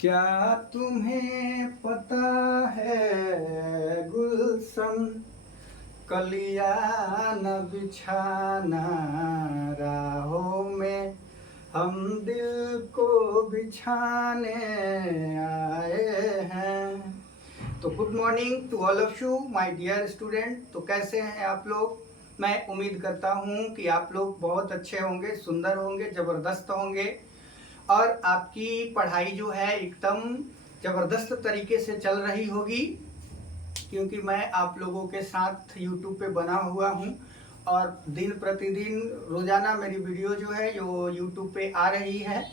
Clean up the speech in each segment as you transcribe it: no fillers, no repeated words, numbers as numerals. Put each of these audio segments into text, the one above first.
क्या तुम्हें पता है गुलशन, कलिया न बिछाना राहों में, हम दिल को बिछाने आए हैं। तो good morning to all of you my dear student. तो कैसे हैं आप लोग? मैं उम्मीद करता हूं कि आप लोग बहुत अच्छे होंगे, सुंदर होंगे, ज़बरदस्त होंगे और आपकी पढ़ाई जो है एकदम ज़बरदस्त तरीके से चल रही होगी, क्योंकि मैं आप लोगों के साथ YouTube पे बना हुआ हूं और दिन प्रतिदिन रोज़ाना मेरी वीडियो जो है जो YouTube पे आ रही है।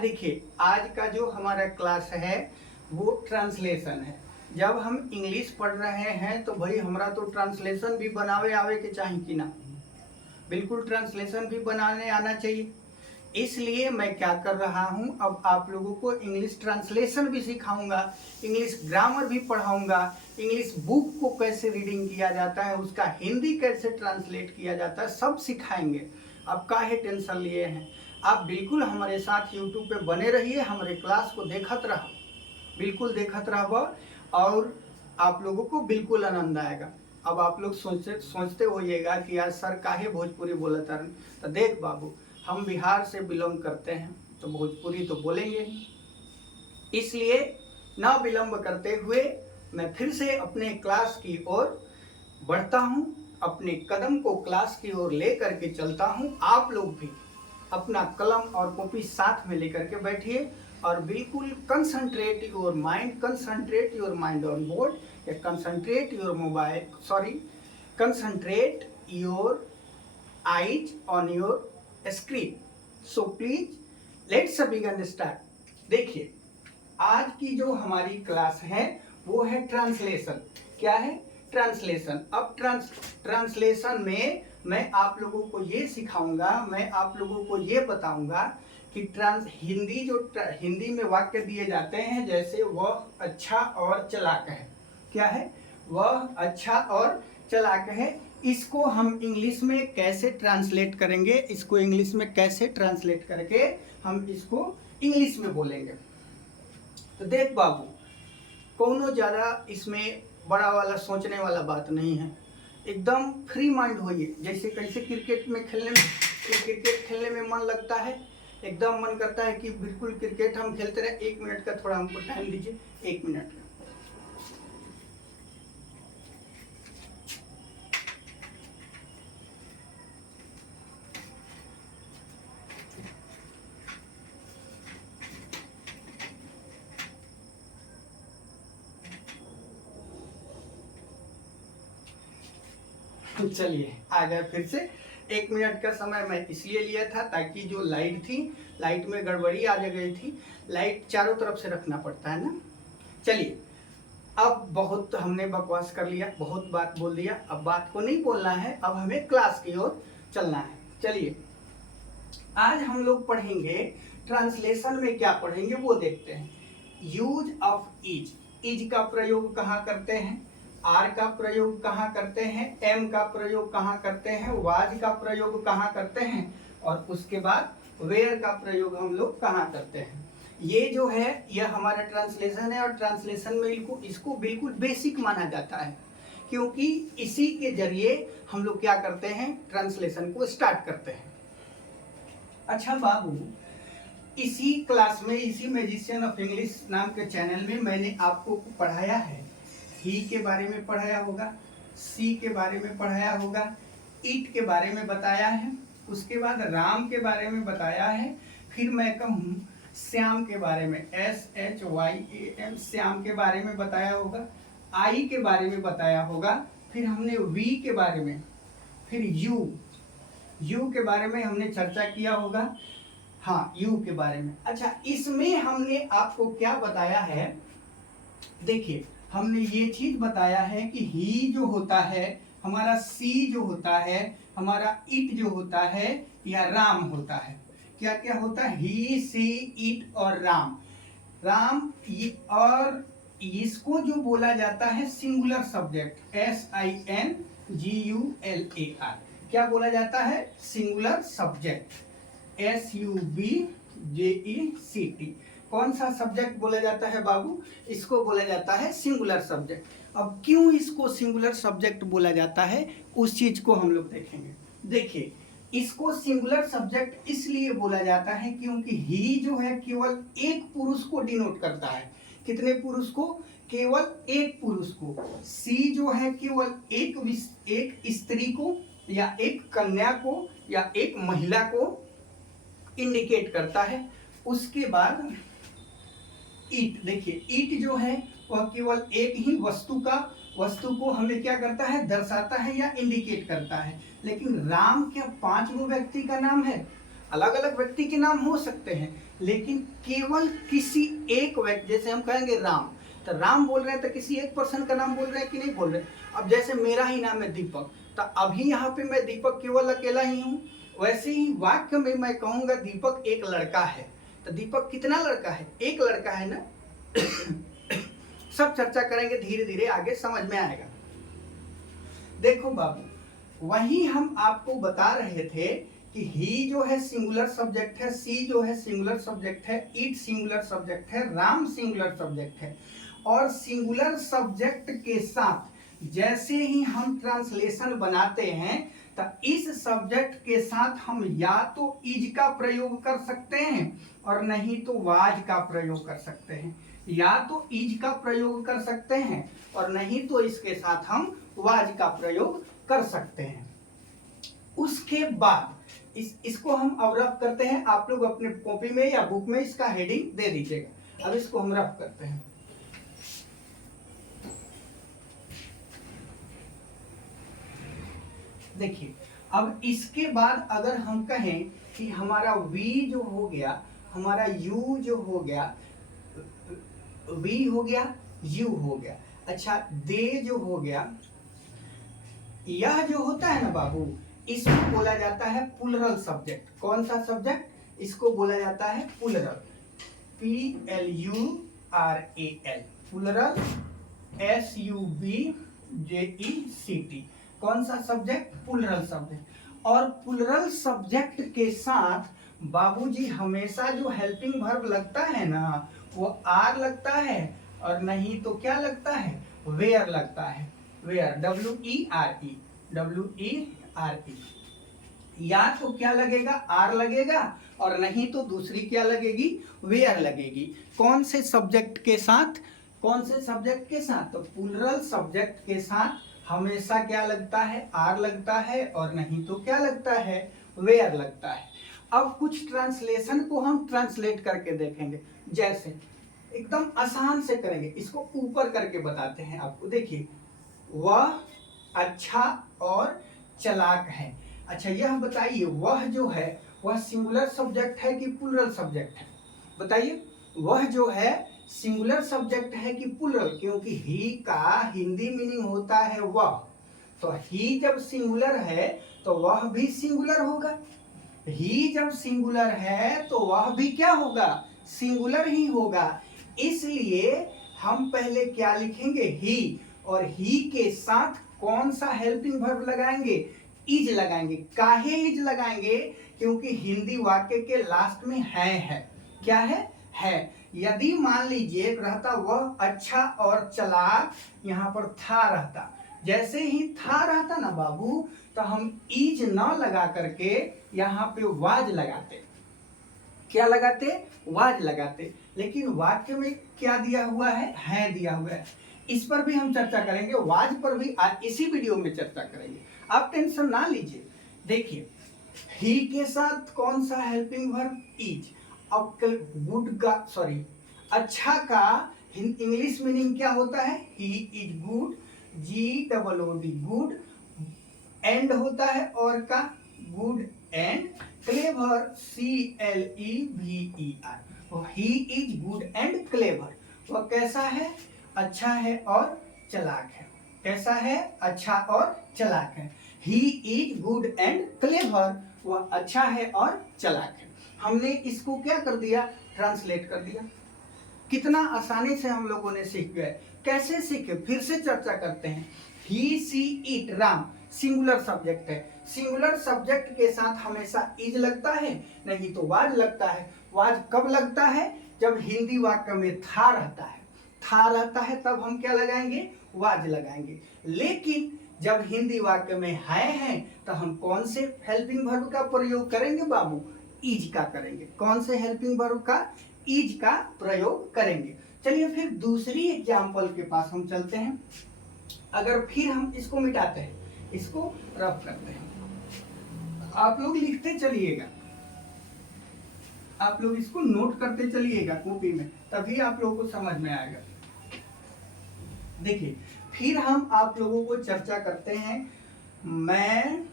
देखिए, आज का जो हमारा क्लास है वो ट्रांसलेशन है। जब हम इंग्लिश पढ़ रहे हैं तो भाई हमारा तो ट्रांसलेशन भी बनावे आवे के चाहिए कि ना, बिल्कुल ट्रांसलेशन भी बनाने आना चाहिए। इसलिए मैं क्या कर रहा हूं, अब आप लोगों को इंग्लिश ट्रांसलेशन भी सिखाऊंगा, इंग्लिश ग्रामर भी पढ़ाऊंगा, इंग्लिश बुक को कैसे रीडिंग किया जाता है, उसका हिंदी कैसे ट्रांसलेट किया जाता है, सब सिखाएंगे। अब काहे टेंशन लिए हैं, आप बिल्कुल हमारे साथ यूट्यूब पे बने रहिए, हमारे क्लास को देखत रहो, बिल्कुल देखत रहो और आप लोगों को बिल्कुल आनंद आएगा। अब आप लोग सोचते होइएगा कि यार सर काहे भोजपुरी बोलत रहे, तो देख बाबू, हम बिहार से बिलोंग करते हैं तो भोजपुरी तो बोलेंगे ही। इसलिए ना विलंब करते हुए मैं फिर से अपने क्लास की ओर बढ़ता हूं, अपने कदम को क्लास की ओर लेकर के चलता हूं। आप लोग भी अपना कलम और कॉपी साथ में लेकर के बैठिए और बिल्कुल concentrate your mind on board, या concentrate your mobile, sorry, concentrate your eyes on your screen. So please let's begin start। देखिए, आज की जो हमारी क्लास है वो है ट्रांसलेशन। क्या है? ट्रांसलेशन। अब ट्रांसलेशन में मैं आप लोगों को ये सिखाऊंगा, मैं आप लोगों को ये बताऊंगा कि हिंदी में वाक्य दिए जाते हैं, जैसे वह अच्छा और चालाक है। क्या है? वह अच्छा और चालाक है। इसको हम इंग्लिश में कैसे ट्रांसलेट करेंगे, इसको इंग्लिश में कैसे ट्रांसलेट करके हम इसको इंग्लिश में बोलेंगे। तो देख बाबू, कोनो ज़्यादा इसमें बड़ा वाला सोचने वाला बात नहीं है, एकदम फ्री माइंड होइए। जैसे कैसे क्रिकेट खेलने में मन लगता है, एकदम मन करता है कि बिल्कुल क्रिकेट हम खेलते रहे। 1 मिनट का थोड़ा हमको टाइम दीजिए, 1 मिनट। चलिए आ गया फिर से। 1 मिनट का समय मैं इसलिए लिया था ताकि जो लाइट थी, लाइट में गड़बड़ी आ गई थी। लाइट चारों तरफ से रखना पड़ता है ना। चलिए, अब बहुत हमने बकवास कर लिया, बहुत बात बोल दिया, अब बात को नहीं बोलना है, अब हमें क्लास की ओर चलना है। चलिए, आज हम लोग पढ़ेंगे ट्रांसलेशन में। क्या पढ़ेंगे वो देखते हैं। Use of is. इज का प्रयोग कहाँ करते हैं, आर का प्रयोग कहाँ करते हैं, एम का प्रयोग कहाँ करते हैं, वाज का प्रयोग कहाँ करते हैं, और उसके बाद वेयर का प्रयोग हम लोग कहाँ करते हैं। ये जो है यह हमारा ट्रांसलेशन है और ट्रांसलेशन में इसको बिल्कुल बेसिक माना जाता है, क्योंकि इसी के जरिए हम लोग क्या करते हैं, ट्रांसलेशन को स्टार्ट करते हैं। अच्छा बाबू, इसी क्लास में, इसी मैजिशियन ऑफ इंग्लिश नाम के चैनल में मैंने आपको पढ़ाया है, ही के बारे में पढ़ाया होगा, सी के बारे में पढ़ाया होगा, इट के बारे में बताया है, उसके बाद राम के बारे में बताया है, फिर मैं कहूँ श्याम के बारे में, SHYAM, श्याम के बारे में बताया होगा, आई के बारे में बताया होगा, फिर हमने वी के बारे में, फिर यू के बारे में हमने चर्चा किया होगा। हाँ, यू के बारे में। अच्छा, इसमें हमने आपको क्या बताया है, देखिए हमने ये चीज बताया है कि ही जो होता है हमारा, सी जो होता है हमारा, इट जो होता है, या राम होता है। क्या क्या होता है? ही, सी, इट और राम। राम और इसको जो बोला जाता है सिंगुलर सब्जेक्ट, SINGULAR। क्या बोला जाता है? Singular subject, SUBJECT। कौन सा सब्जेक्ट बोला जाता है बाबू? इसको बोला जाता है सिंगुलर सब्जेक्ट। अब क्यों इसको सिंगुलर सब्जेक्ट बोला जाता है उस चीज को हम लोग देखेंगे। देखिए, इसको सिंगुलर सब्जेक्ट इसलिए बोला जाता है क्योंकि ही जो है केवल एक पुरुष को डिनोट करता है। कितने पुरुष को? केवल एक पुरुष को। सी जो है केवल एक स्त्री को या एक कन्या को या एक महिला को इंडिकेट करता है। उसके बाद ईट, देखिए ईट जो है वह केवल एक ही वस्तु को हमें क्या करता है? दर्शाता है या इंडिकेट करता है। लेकिन राम क्या 5 गो व्यक्ति का नाम है? अलग अलग व्यक्ति के नाम हो सकते हैं, लेकिन केवल किसी एक व्यक्ति, जैसे हम कहेंगे राम, तो राम बोल रहे हैं तो किसी एक पर्सन का नाम बोल रहे हैं कि नहीं बोल रहे? अब जैसे मेरा ही नाम है दीपक, तो अभी यहाँ पे मैं दीपक केवल अकेला ही हूँ। वैसे ही वाक्य में मैं कहूंगा दीपक एक लड़का है, तो दीपक कितना लड़का है? एक लड़का है ना। सब चर्चा करेंगे, धीरे धीरे आगे समझ में आएगा। देखो बाबू, वही हम आपको बता रहे थे कि ही जो है सिंगुलर सब्जेक्ट है, सी जो है सिंगुलर सब्जेक्ट है, इट सिंगुलर सब्जेक्ट है, राम सिंगुलर सब्जेक्ट है। और सिंगुलर सब्जेक्ट के साथ जैसे ही हम ट्रांसलेशन बनाते हैं तो इस सब्जेक्ट के साथ हम या तो इज का प्रयोग कर सकते हैं और नहीं तो वाज का प्रयोग कर सकते हैं। या तो इज का प्रयोग कर सकते हैं और नहीं तो इसके साथ हम वाज का प्रयोग कर सकते हैं। उसके बाद इसको हम अब रफ करते हैं। आप लोग अपने कॉपी में या बुक में इसका हेडिंग दे दीजिएगा। अब इसको हम रफ करते हैं। देखिए, अब इसके बाद अगर हम कहें कि हमारा वी जो हो गया, हमारा यू जो हो गया, वी हो गया, यू हो गया, अच्छा दे जो हो गया, यह जो होता है ना बाबू, इसको बोला जाता है प्लुरल सब्जेक्ट। कौन सा सब्जेक्ट? इसको बोला जाता है प्लुरल, PLURAL, प्लुरल, SUBJECT। कौन सा सब्जेक्ट? Plural subject. और प्लुरल सब्जेक्ट के साथ बाबूजी हमेशा जो हेल्पिंग वर्ब लगता है ना, वो आर लगता है और नहीं तो क्या लगता है? वेयर लगता है। Were, WERE। या तो क्या लगेगा? आर लगेगा और नहीं तो दूसरी क्या लगेगी? वेयर लगेगी। कौन से सब्जेक्ट के साथ? कौन से सब्जेक्ट के साथ? तो प्लुरल सब्जेक्ट के साथ हमेशा क्या लगता है? आर लगता है और नहीं तो क्या लगता है? वेयर लगता है। अब कुछ ट्रांसलेशन को हम ट्रांसलेट करके देखेंगे। जैसे एकदम आसान से करेंगे, इसको ऊपर करके बताते हैं आपको। देखिए, वह अच्छा और चालाक है। अच्छा यह बताइए, वह जो है वह सिंगुलर सब्जेक्ट है कि प्लुरल सब्जेक्ट है? बताइए, वह जो है सिंगुलर सब्जेक्ट है कि प्लुरल? क्योंकि ही का हिंदी मीनिंग होता है वह, तो ही जब सिंगुलर है तो वह भी सिंगुलर होगा। ही जब सिंगुलर है तो वह भी क्या होगा? सिंगुलर ही होगा। इसलिए हम पहले क्या लिखेंगे? ही, और ही के साथ कौन सा हेल्पिंग वर्ब लगाएंगे? इज लगाएंगे। काहे इज लगाएंगे? क्योंकि हिंदी वाक्य के लास्ट में है। क्या है? है। यदि मान लीजिए रहता वह अच्छा और चालाक, यहाँ पर था रहता, जैसे ही था रहता ना बाबू, तो हम इज न लगा करके यहाँ पे वाज लगाते। क्या लगाते? वाज लगाते। लेकिन वाक्य में क्या दिया हुआ है दिया हुआ है। इस पर भी हम चर्चा करेंगे, वाज पर भी आज इसी वीडियो में चर्चा करेंगे, आप टेंशन ना लीजिए। देखिए, ही के साथ कौन सा हेल्पिंग वर्ब? इज। अब गुड का, सॉरी, अच्छा का इंग्लिश मीनिंग क्या होता है? He is good, GOOD, good. And होता है और का, good and. Clever, CLEVER। He is good and clever. वह कैसा है? अच्छा है और चालाक है। कैसा है? अच्छा और चालाक है। He is good and clever. वह अच्छा है और चालाक है। हमने इसको क्या कर दिया? ट्रांसलेट कर दिया। कितना आसानी से हम लोगों ने सीख गए। कैसे सीखे? फिर से चर्चा करते हैं। ही, सी, इट, राम सिंगुलर सब्जेक्ट है। सिंगुलर सब्जेक्ट के साथ हमेशा इज लगता है, नहीं तो वाज लगता है। वाज कब लगता है? जब हिंदी वाक्य में था रहता है तब हम क्या लगाएंगे, वाज लगाएंगे। लेकिन जब हिंदी वाक्य में है तो हम कौन से हेल्पिंग वर्ब का प्रयोग करेंगे बाबू, इज का करेंगे। कौन से हेल्पिंग वर्ब का, इज का प्रयोग करेंगे। चलिए फिर दूसरी एग्जाम्पल के पास हम चलते हैं। अगर फिर हम इसको मिटाते हैं, इसको रफ करते हैं, आप लोग लिखते चलिएगा, आप लोग इसको नोट करते चलिएगा कॉपी में, तभी आप लोगों को समझ में आएगा। देखिए फिर हम आप लोगों को चर्चा करते हैं। मैं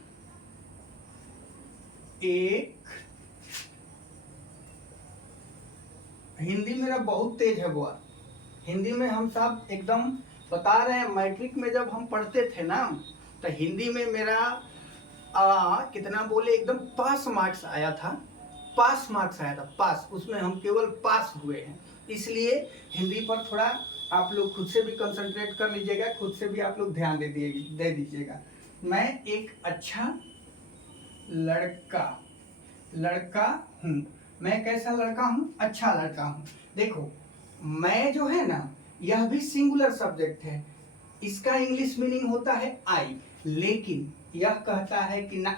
एक, हिंदी मेरा बहुत तेज है बुआ, हिंदी में हम सब एकदम बता रहे हैं। मैट्रिक में जब हम पढ़ते थे ना तो हिंदी में मेरा कितना बोले एकदम पास मार्क्स आया था, पास मार्क्स आया था, पास। उसमें हम केवल पास हुए हैं। इसलिए हिंदी पर थोड़ा आप लोग खुद से भी कंसंट्रेट कर लीजिएगा, खुद से भी आप लोग ध्यान दे दीजिएगा। मैं एक अच्छा लड़का हूँ। मैं कैसा लड़का हूँ, अच्छा लड़का हूँ। देखो मैं जो है ना, यह भी सिंगुलर सब्जेक्ट है, इसका इंग्लिश मीनिंग होता है आई। लेकिन यह कहता है कि ना,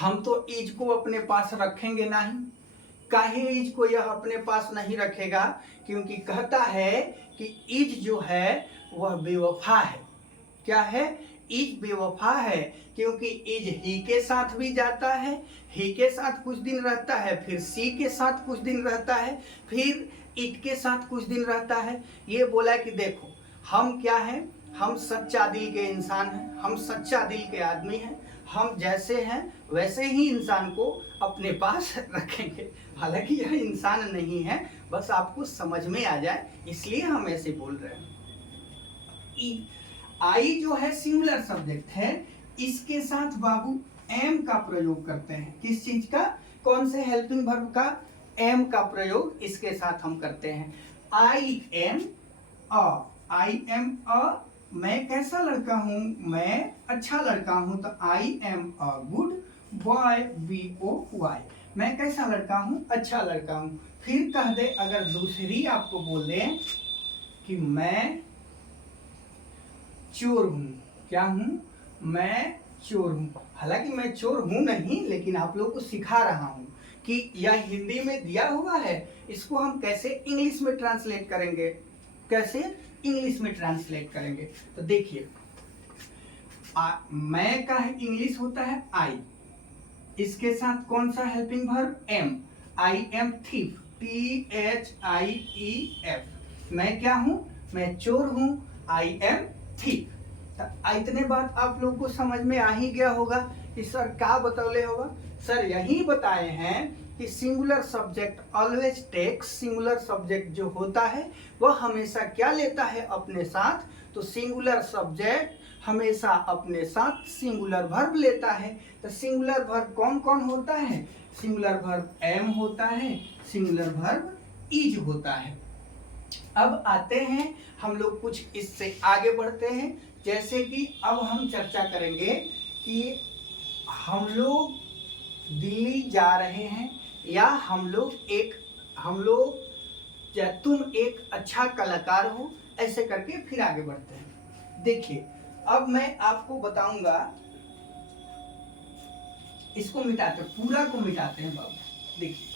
हम तो इज को अपने पास रखेंगे नहीं। काहे इज को यह अपने पास नहीं रखेगा, क्योंकि कहता है कि इज जो है वह बेवफा है। क्या है, इज बेवफा है, क्योंकि इज ही के साथ भी जाता है, ही के साथ कुछ दिन रहता है, फिर सी के साथ कुछ दिन रहता है, फिर इट के साथ कुछ दिन रहता है। ये बोला कि देखो हम क्या हैं, हम सच्चा दिल के इंसान हैं, हम सच्चा दिल के आदमी हैं, हम जैसे हैं वैसे ही इंसान को अपने पास रखेंगे। हालांकि यह इंसान नहीं है, बस आपको समझ में आ जाए इसलिए हम ऐसे बोल रहे हैं। आई जो है सिंगुलर सब्जेक्ट है, इसके साथ बाबू एम का प्रयोग करते हैं। किस चीज का, कौन से हेल्पिंग वर्ब का, एम का प्रयोग इसके साथ हम करते हैं। आई एम अ, मैं कैसा लड़का हूं, मैं अच्छा लड़का हूं, तो I am a good boy, BOY। मैं कैसा लड़का हूं, अच्छा लड़का हूं। फिर कह दे, अगर दूसरी आपको बोल दे कि मैं चोर हूं, क्या हूं, मैं चोर हूं। हालांकि मैं चोर हूं नहीं, लेकिन आप लोगों को सिखा रहा हूं कि यह हिंदी में दिया हुआ है, इसको हम कैसे इंग्लिश में ट्रांसलेट करेंगे, कैसे इंग्लिश में ट्रांसलेट करेंगे। तो देखिए मैं का इंग्लिश होता है आई, इसके साथ कौन सा helping verb, am. I am thief, THIEF। मैं क्या हूं, मैं चोर हूं, आई एम थीफ। इतने बात आप लोग को समझ में आ ही गया होगा कि सर क्या बतौले होगा। सर यही बताए हैं कि singular subject always takes, singular subject जो होता है वह हमेशा क्या लेता है अपने साथ, तो सिंगुलर सब्जेक्ट हमेशा अपने साथ सिंगुलर वर्ब लेता है। तो सिंगुलर वर्ब कौन कौन होता है, सिंगुलर वर्ब एम होता है, सिंगुलर वर्ब इज होता है। अब आते हैं हम लोग कुछ इससे आगे बढ़ते हैं। जैसे कि अब हम चर्चा करेंगे कि हम लोग दिल्ली जा रहे हैं, या तुम एक अच्छा कलाकार हो, ऐसे करके फिर आगे बढ़ते हैं। देखिए अब मैं आपको बताऊंगा, इसको मिटाते, पूरा को मिटाते हैं बाबू। देखिए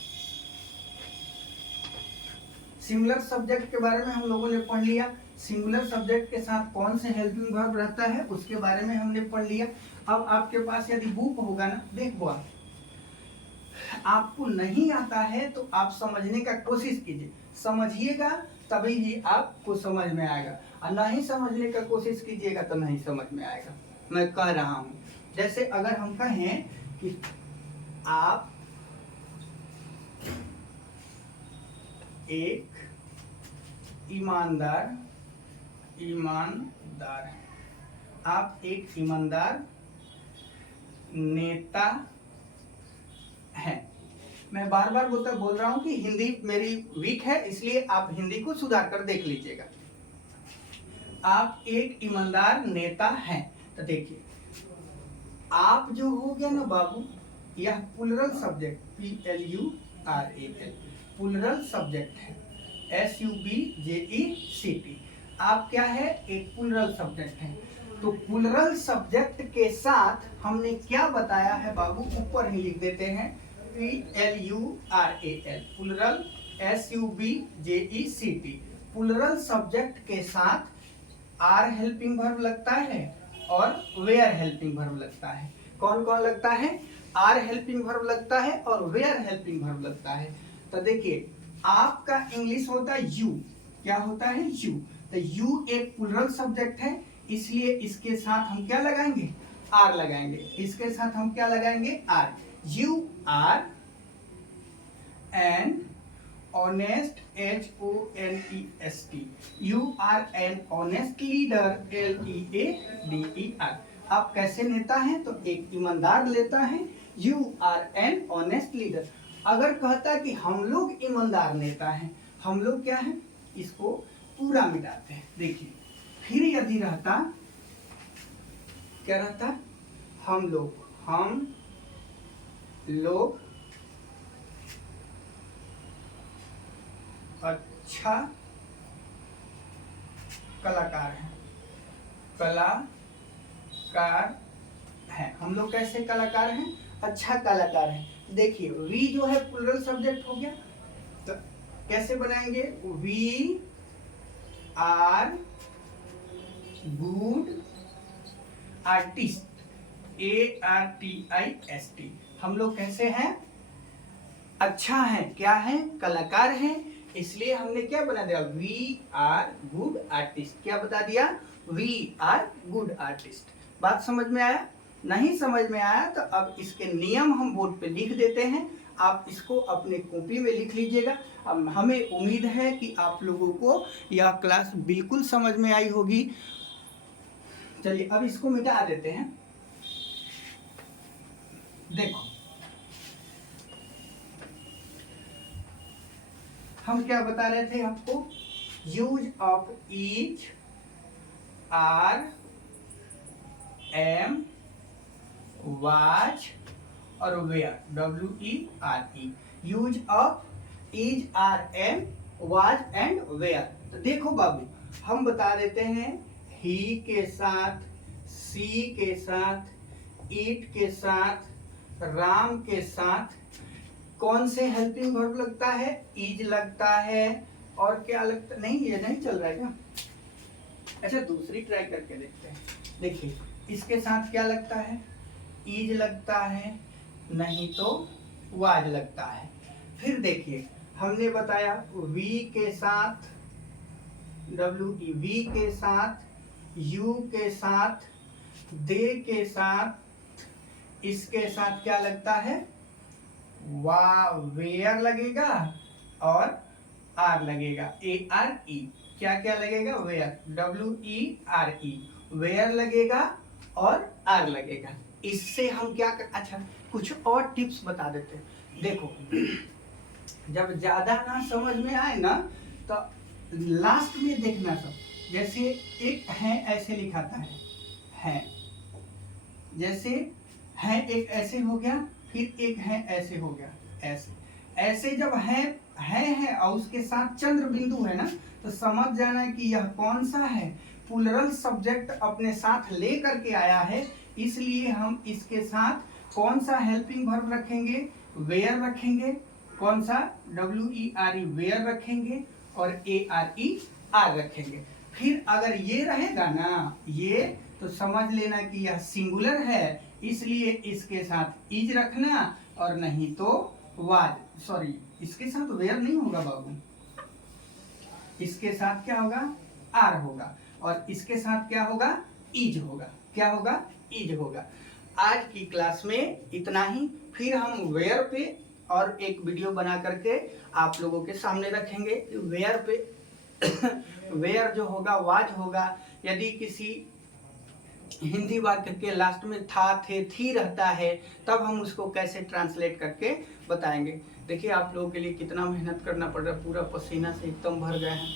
सिंगुलर सब्जेक्ट के बारे में हम लोगों ने पढ़ लिया, सिंगुलर सब्जेक्ट के साथ कौन से हेल्पिंग वर्ब रहता है उसके बारे में हमने पढ़ लिया। अब आपके पास यदि बुक होगा ना, देखो आपको नहीं आता है तो आप समझने का कोशिश कीजिए, समझिएगा तभी ही आपको समझ में आएगा, और नहीं समझने का कोशिश कीजिएगा तो नहीं समझ में आएगा। मैं कह रहा हूं, जैसे अगर हम कहें कि आप एक ईमानदार है, आप एक ईमानदार नेता हैं। मैं बार बार बोल रहा हूं कि हिंदी मेरी वीक है, इसलिए आप हिंदी को सुधार कर देख लीजिएगा। आप एक ईमानदार नेता हैं, तो देखिए आप जो हो गया ना बाबू, यह plural subject, PLURAL, plural subject है, SUBJECT। आप क्या है, एक प्लूरल सब्जेक्ट है। तो प्लूरल सब्जेक्ट के साथ हमने क्या बताया है बाबू, ऊपर ही लिख देते हैं, PLURAL, plural SUBJECT। Plural subject के साथ आर हेल्पिंग वर्ब लगता है और वेयर हेल्पिंग वर्ब लगता है। कौन कौन लगता है, आर हेल्पिंग वर्ब लगता है और वेयर हेल्पिंग वर्ब लगता है। तो देखिए आपका इंग्लिश होता है यू, क्या होता है यू, तो यू एक प्लूरल सब्जेक्ट है, इसलिए इसके साथ हम क्या लगाएंगे, आर लगाएंगे। इसके साथ हम क्या लगाएंगे, are. You are an honest, HONEST, you are an honest leader, LEADER। आप कैसे नेता हैं, तो एक ईमानदार लेता है, you are an honest leader. अगर कहता कि हम लोग ईमानदार नेता हैं, हम लोग क्या है, इसको पूरा मिटाते हैं। देखिए फिर यदि रहता, क्या रहता, हम लोग अच्छा कलाकार हैं, कलाकार हैं। हम लोग कैसे कलाकार हैं, अच्छा कलाकार हैं। देखिए वी जो है प्लूरल सब्जेक्ट हो गया, तो कैसे बनाएंगे, we are good artist, ARTIST। हम लोग कैसे हैं, अच्छा है, क्या है, कलाकार हैं, इसलिए हमने क्या बना दिया, वी आर गुड आर्टिस्ट। क्या बता दिया, वी आर गुड आर्टिस्ट। बात समझ में आया, नहीं समझ में आया तो अब इसके नियम हम बोर्ड पे लिख देते हैं, आप इसको अपने कॉपी में लिख लीजिएगा। अब हमें उम्मीद है कि आप लोगों को यह क्लास बिल्कुल समझ में आई होगी। चलिए अब इसको मिटा देते हैं। देखो हम क्या बता रहे थे आपको, use of is, are, am, was और were, WERE। Use of is, are, am, was and were. तो देखो बाबू हम बता देते हैं, ही के साथ, सी के साथ, ईट के साथ, राम के साथ कौन से हेल्पिंग वर्ब लगता है, इज लगता है, और क्या लगता, नहीं ये नहीं चल रहा है क्या, अच्छा दूसरी ट्राई करके देखते हैं। देखिए इसके साथ क्या लगता है, इज लगता है, नहीं तो वाज लगता है। फिर देखिए हमने बताया वी के साथ, WE, वी के साथ, यू के साथ, दे के साथ, इसके साथ क्या लगता है, वेयर लगेगा और आर लगेगा, ARE। क्या क्या लगेगा, वेयर, WERE, वेयर लगेगा और आर लगेगा। इससे हम क्या कर, अच्छा कुछ और टिप्स बता देते हैं। देखो जब ज्यादा ना समझ में आए ना तो लास्ट में देखना सब, जैसे एक है ऐसे लिखाता है, जैसे है एक ऐसे हो गया, फिर एक है ऐसे हो गया, ऐसे जब है और उसके साथ चंद्र बिंदु है ना, तो समझ जाना कि यह कौन सा है, प्लूरल सब्जेक्ट अपने साथ ले करके आया है, इसलिए हम इसके साथ कौन सा हेल्पिंग वर्ब रखेंगे, वेयर रखेंगे। कौन सा, WERE वेयर रखेंगे और ARE आर रखेंगे। फिर अगर ये रहेगा ना ये, तो समझ लेना कि यह सिंगुलर है, इसलिए इसके साथ इज रखना और नहीं तो वाज, सॉरी इसके साथ वेयर नहीं होगा बाबू, इसके साथ क्या होगा, आर होगा, और इसके साथ क्या होगा, इज होगा। क्या होगा, इज होगा। आज की क्लास में इतना ही, फिर हम वेयर पे और एक वीडियो बना करके आप लोगों के सामने रखेंगे। वेयर पे वेयर जो होगा वाज होगा, यदि किसी हिंदी वाक्य के लास्ट में था, थे, थी रहता है, तब हम उसको कैसे ट्रांसलेट करके बताएंगे। देखिए आप लोगों के लिए कितना मेहनत करना पड़ रहा है, पूरा पसीना से एकदम भर गए हैं,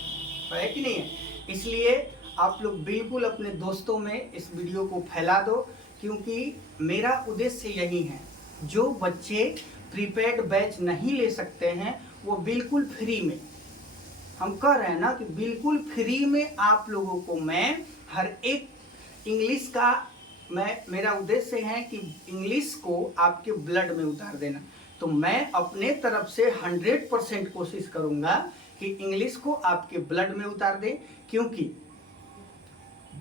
है कि नहीं है। इसलिए आप लोग बिल्कुल अपने दोस्तों में इस वीडियो को फैला दो, क्योंकि मेरा उद्देश्य यही है, जो बच्चे प्रीपेड बैच नहीं ले सकते हैं वो बिल्कुल फ्री में, हम कह रहे हैं ना कि बिल्कुल फ्री में आप लोगों को मैं हर एक इंग्लिश का, मेरा उद्देश्य है कि इंग्लिश को आपके ब्लड में उतार देना। तो मैं अपने तरफ से 100% कोशिश करूंगा कि इंग्लिश को आपके ब्लड में उतार दे, क्योंकि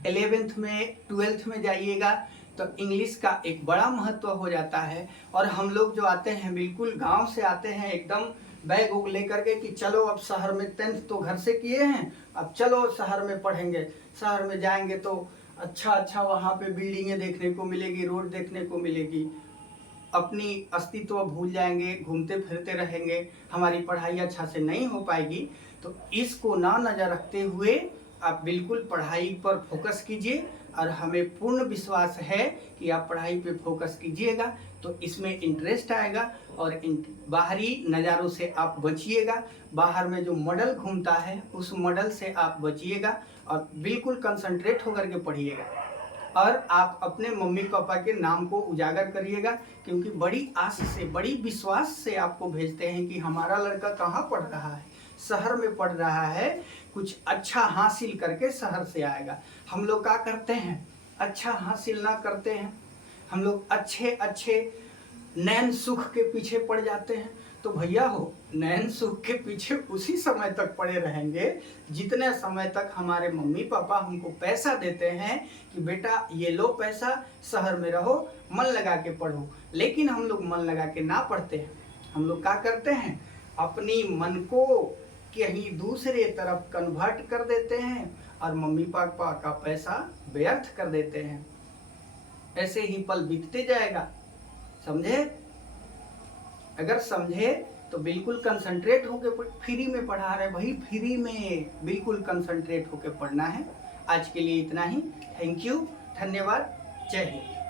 11th में 12th में जाइएगा तो इंग्लिश का एक बड़ा महत्व हो जाता है। और हम लोग जो आते हैं बिल्कुल गांव से आते हैं, एकदम बैग उग लेकर के कि चलो अब शहर में 10th तो घर से किए हैं, अब चलो शहर में पढ़ेंगे। शहर में जाएंगे तो अच्छा वहाँ पे बिल्डिंगें देखने को मिलेगी, रोड देखने को मिलेगी, अपनी अस्तित्व भूल जाएंगे, घूमते फिरते रहेंगे, हमारी पढ़ाई अच्छा से नहीं हो पाएगी। तो इसको ना नज़र रखते हुए आप बिल्कुल पढ़ाई पर फोकस कीजिए, और हमें पूर्ण विश्वास है कि आप पढ़ाई पे फोकस कीजिएगा तो इसमें इंटरेस्ट आएगा। और बाहरी नज़ारों से आप बचिएगा, बाहर में जो मॉडल घूमता है उस मॉडल से आप बचिएगा, और बिल्कुल कंसंट्रेट होकर के पढ़िएगा। और आप अपने मम्मी पापा के नाम को उजागर करिएगा, क्योंकि बड़ी आस से, बड़ी विश्वास से आपको भेजते हैं कि हमारा लड़का कहाँ पढ़ रहा है, शहर में पढ़ रहा है, कुछ अच्छा हासिल करके शहर से आएगा। हम लोग क्या करते हैं, अच्छा हासिल ना करते हैं, हम लोग अच्छे नैन सुख के पीछे पड़ जाते हैं। तो भैया हो, नैन सुख के पीछे उसी समय तक पड़े रहेंगे जितने समय तक हमारे मम्मी पापा हमको पैसा देते हैं कि बेटा ये लो पैसा, शहर में रहो, मन लगा के पढ़ो। लेकिन हम लोग मन लगा के ना पढ़ते हैं, हम लोग क्या करते हैं, अपनी मन को कहीं दूसरे तरफ कन्वर्ट कर देते हैं और मम्मी पापा का पैसा व्यर्थ कर देते हैं। ऐसे ही पल बीतते जाएगा, समझे? अगर समझे तो बिल्कुल कंसंट्रेट होके, फ्री में पढ़ा रहे भाई, फ्री में बिल्कुल कंसंट्रेट होके पढ़ना है। आज के लिए इतना ही। थैंक यू, धन्यवाद, जय हिंद।